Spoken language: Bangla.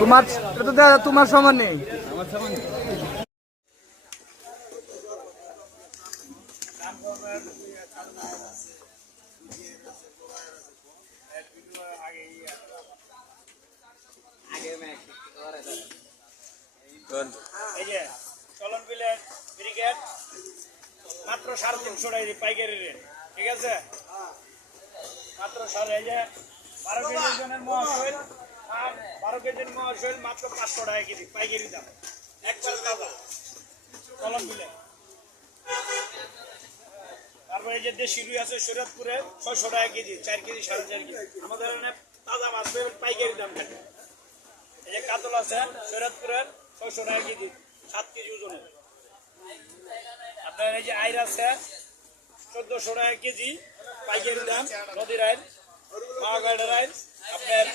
তোমার এটা তো তোমার সমান নেই। আমার সমান এই যে চলন বিলের ব্রিগেড মাত্র 350 টাকা পাইকারি রেট, ঠিক আছে? মাত্র 12 কেজি ওজনের মহাশৈল আর 12 কেজির মহাশৈল মাত্র 500 টাকা কেজি পাইকারি দাম, একবার দাদা চলন বিলে। তারপরে এই যে দেশি রুই আছে শরীয়তপুরে 600 টাকা কেজি, 4 কেজি 4.5 কেজি। আমাদের এখানে তাজা মাছের পাইকারি দাম থাকে। এই যে কাতল আছে শরীয়তপুরের 600 টাকা কেজি, 7 কেজি ওজনের। আপনার এই যে আইর আছে 1400 টাকা কেজি পাইকারি দাম, নদীর আইর, মহাগাড়ের আইর আপনার